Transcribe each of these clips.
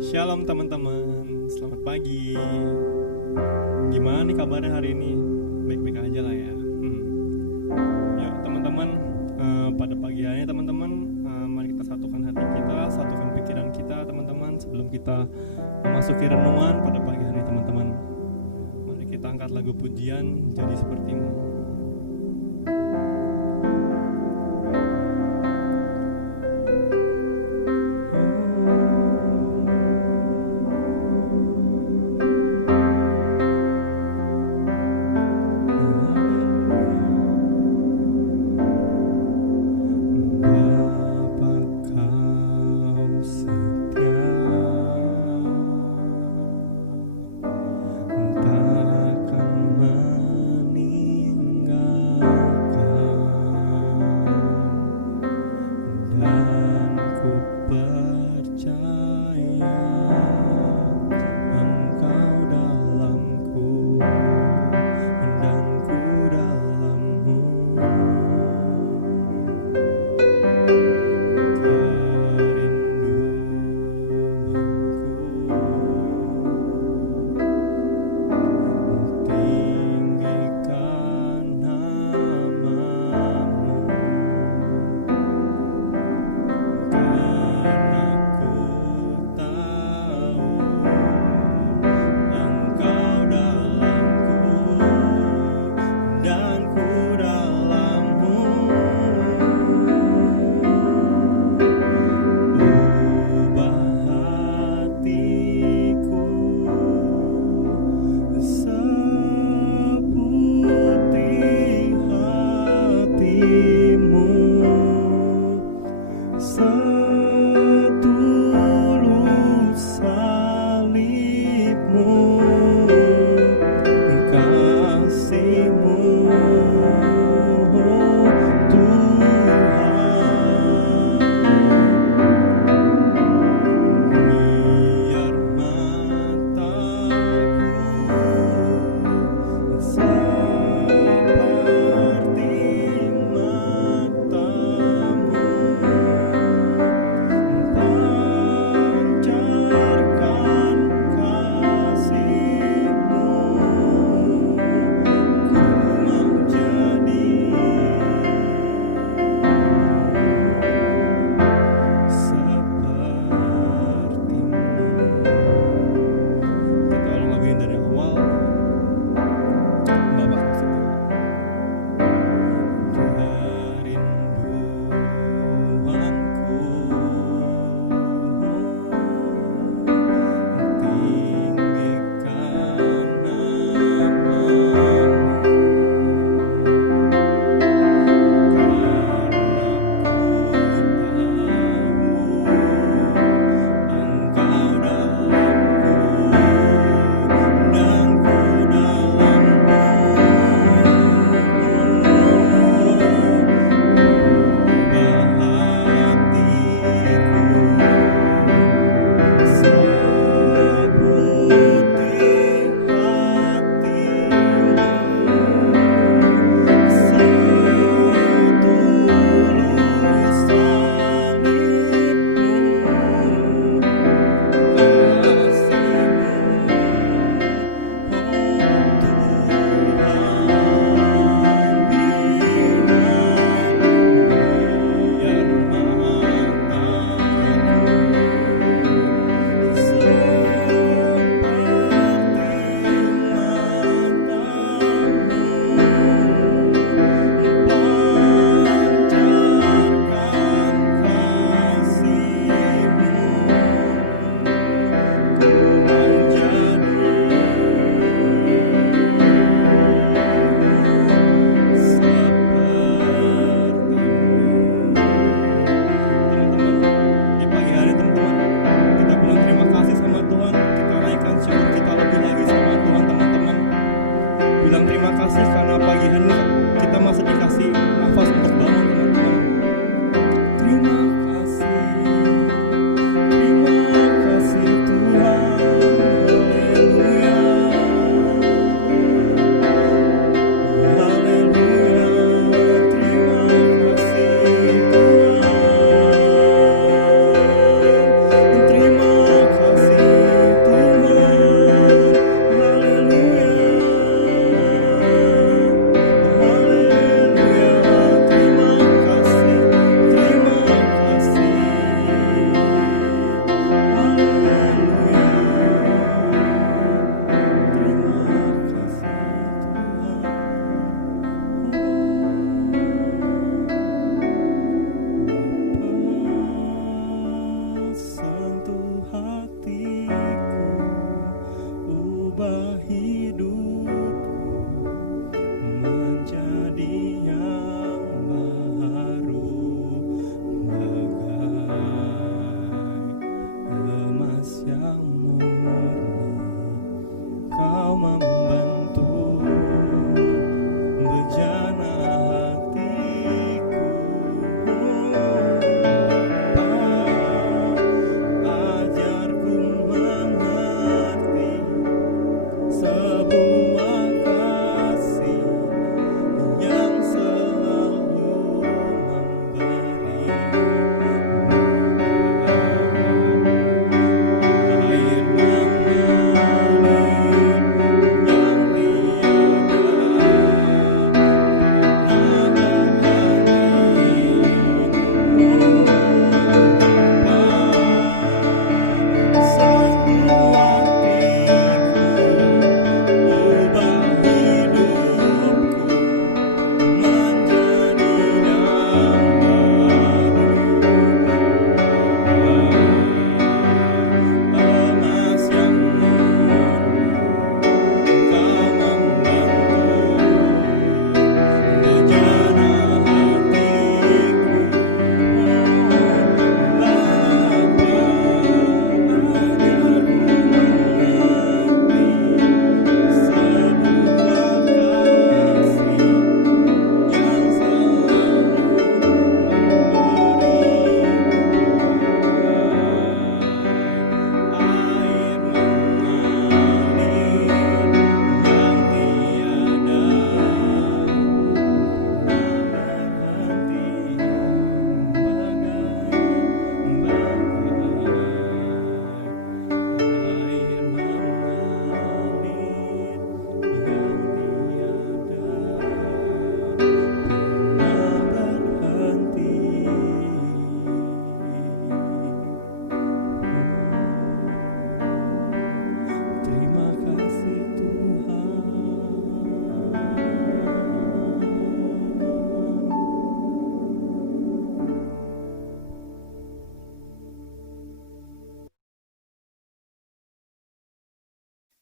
Shalom teman-teman, selamat pagi. Gimana nih kabarnya hari ini? Baik-baik aja lah ya. Yuk teman-teman, pada pagi hari ini teman-teman, mari kita satukan hati kita, satukan pikiran kita teman-teman. Sebelum kita memasuki renungan pada pagi hari teman-teman, mari kita angkat lagu pujian Jadi Sepertimu.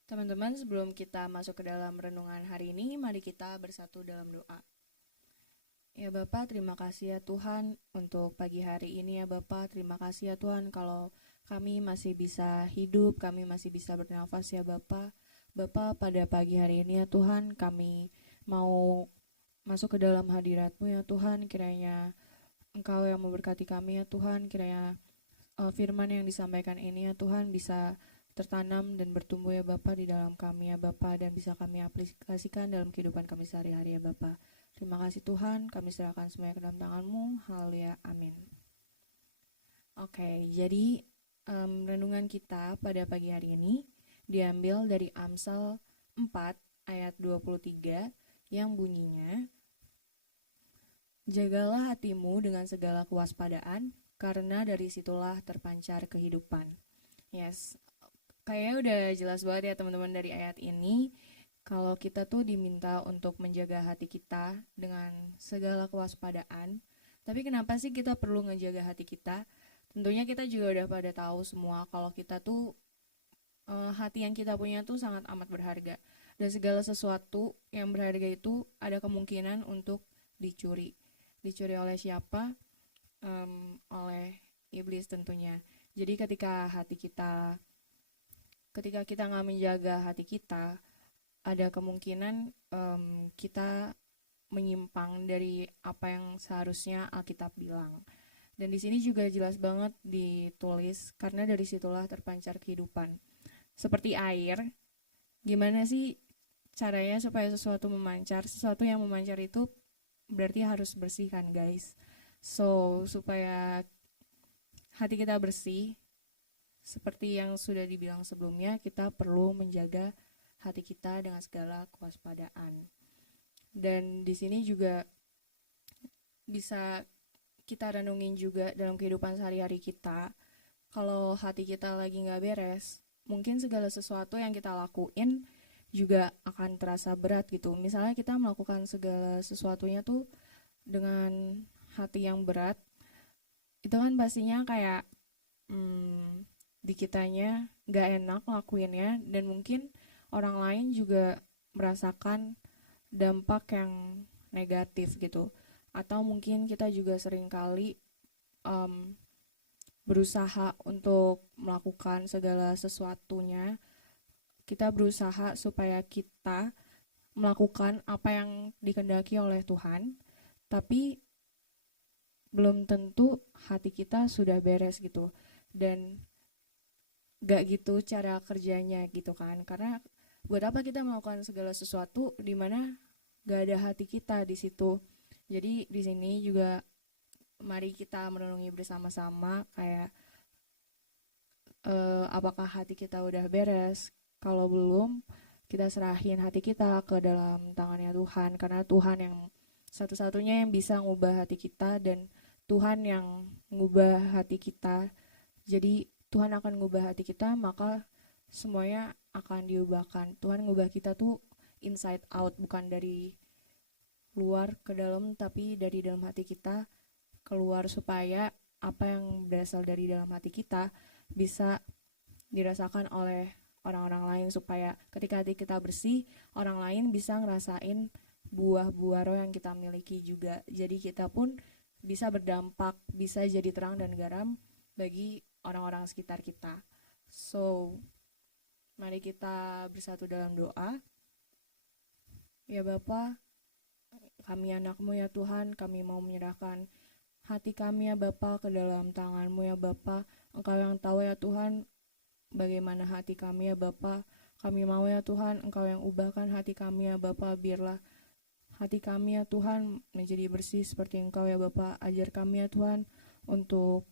Teman-teman, sebelum kita masuk ke dalam renungan hari ini, mari kita bersatu dalam doa. Ya Bapak, terima kasih ya Tuhan untuk pagi hari ini ya Bapak. Terima kasih ya Tuhan kalau kami masih bisa hidup, kami masih bisa bernafas ya Bapak. Bapak, pada pagi hari ini ya Tuhan, kami mau masuk ke dalam hadirat-Mu ya Tuhan. Kiranya Engkau yang memberkati kami ya Tuhan. Kiranya firman yang disampaikan ini ya Tuhan bisa tertanam dan bertumbuh ya Bapa di dalam kami ya Bapa, dan bisa kami aplikasikan dalam kehidupan kami sehari-hari ya Bapa. Terima kasih Tuhan, kami serahkan semuanya ke dalam tangan-Mu. Haleluya, amin. Oke, jadi renungan kita pada pagi hari ini diambil dari Amsal 4 ayat 23 yang bunyinya, jagalah hatimu dengan segala kewaspadaan, karena dari situlah terpancar kehidupan. Yes, kayaknya udah jelas banget ya teman-teman dari ayat ini, kalau kita tuh diminta untuk menjaga hati kita dengan segala kewaspadaan. Tapi kenapa sih kita perlu ngejaga hati kita? Tentunya kita juga udah pada tahu semua kalau kita tuh hati yang kita punya tuh sangat amat berharga. Dan segala sesuatu yang berharga itu ada kemungkinan untuk dicuri. Dicuri oleh siapa? Oleh iblis tentunya. Jadi ketika kita nggak menjaga hati kita, ada kemungkinan kita menyimpang dari apa yang seharusnya Alkitab bilang. Dan di sini juga jelas banget ditulis, karena dari situlah terpancar kehidupan. Seperti air, gimana sih caranya supaya sesuatu memancar? Sesuatu yang memancar itu berarti harus bersih kan guys. So, supaya hati kita bersih, seperti yang sudah dibilang sebelumnya, kita perlu menjaga hati kita dengan segala kewaspadaan. Dan di sini juga bisa kita renungin juga dalam kehidupan sehari-hari kita. Kalau hati kita lagi gak beres, mungkin segala sesuatu yang kita lakuin juga akan terasa berat gitu. Misalnya kita melakukan segala sesuatunya tuh dengan hati yang berat, itu kan pastinya kayak di kitanya gak enak lakuinnya, dan mungkin orang lain juga merasakan dampak yang negatif gitu. Atau mungkin kita juga seringkali berusaha untuk melakukan segala sesuatunya, kita berusaha supaya kita melakukan apa yang dikehendaki oleh Tuhan, tapi belum tentu hati kita sudah beres gitu. Dan gak gitu cara kerjanya gitu kan, karena buat apa kita melakukan segala sesuatu di mana gak ada hati kita di situ. Jadi di sini juga mari kita merenungi bersama-sama kayak apakah hati kita udah beres. Kalau belum, kita serahin hati kita ke dalam tangannya Tuhan, karena Tuhan yang satu-satunya yang bisa ngubah hati kita, dan Tuhan yang ngubah hati kita. Jadi Tuhan akan ngubah hati kita, maka semuanya akan diubahkan. Tuhan ngubah kita tuh inside out, bukan dari luar ke dalam, tapi dari dalam hati kita keluar, supaya apa yang berasal dari dalam hati kita bisa dirasakan oleh orang-orang lain, supaya ketika hati kita bersih, orang lain bisa ngerasain buah-buah roh yang kita miliki juga. Jadi kita pun bisa berdampak, bisa jadi terang dan garam bagi orang-orang sekitar kita. So, mari kita bersatu dalam doa. Ya Bapa, kami anak-Mu ya Tuhan, kami mau menyerahkan hati kami ya Bapa ke dalam tangan-Mu ya Bapa. Engkau yang tahu ya Tuhan bagaimana hati kami ya Bapa. Kami mau ya Tuhan Engkau yang ubahkan hati kami ya Bapa. Biarlah hati kami ya Tuhan menjadi bersih seperti Engkau ya Bapa. Ajar kami ya Tuhan untuk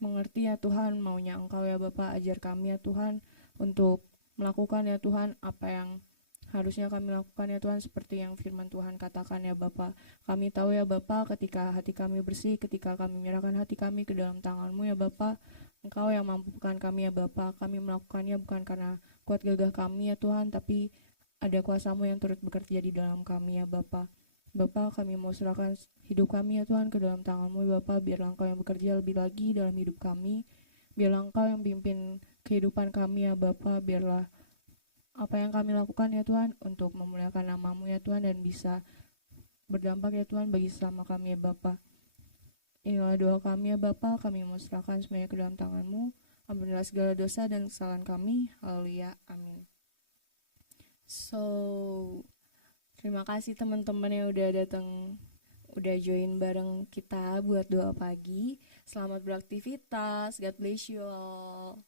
mengerti ya Tuhan maunya Engkau ya Bapa. Ajar kami ya Tuhan untuk melakukan ya Tuhan apa yang harusnya kami lakukan ya Tuhan, seperti yang firman Tuhan katakan ya Bapa. Kami tahu ya Bapa, ketika hati kami bersih, ketika kami menyerahkan hati kami ke dalam tangan-Mu ya Bapa, Engkau yang mampukan kami ya Bapa. Kami melakukannya bukan karena kuat gagah kami ya Tuhan, tapi ada kuasa-Mu yang turut bekerja di dalam kami ya Bapa. Bapa, kami mau serahkan hidup kami ya Tuhan ke dalam tangan-Mu ya Bapa. Biarlah Engkau yang bekerja lebih lagi dalam hidup kami. Biarlah Engkau yang pimpin kehidupan kami ya Bapa. Biarlah apa yang kami lakukan ya Tuhan untuk memuliakan nama-Mu ya Tuhan, dan bisa berdampak ya Tuhan bagi sesama kami ya Bapa. Inilah doa kami ya Bapa, kami mau serahkan semuanya ke dalam tangan-Mu. Ampunilah segala dosa dan kesalahan kami. Haleluya, amin. So, terima kasih teman-teman yang udah datang, udah join bareng kita buat doa pagi. Selamat beraktivitas, God bless you all.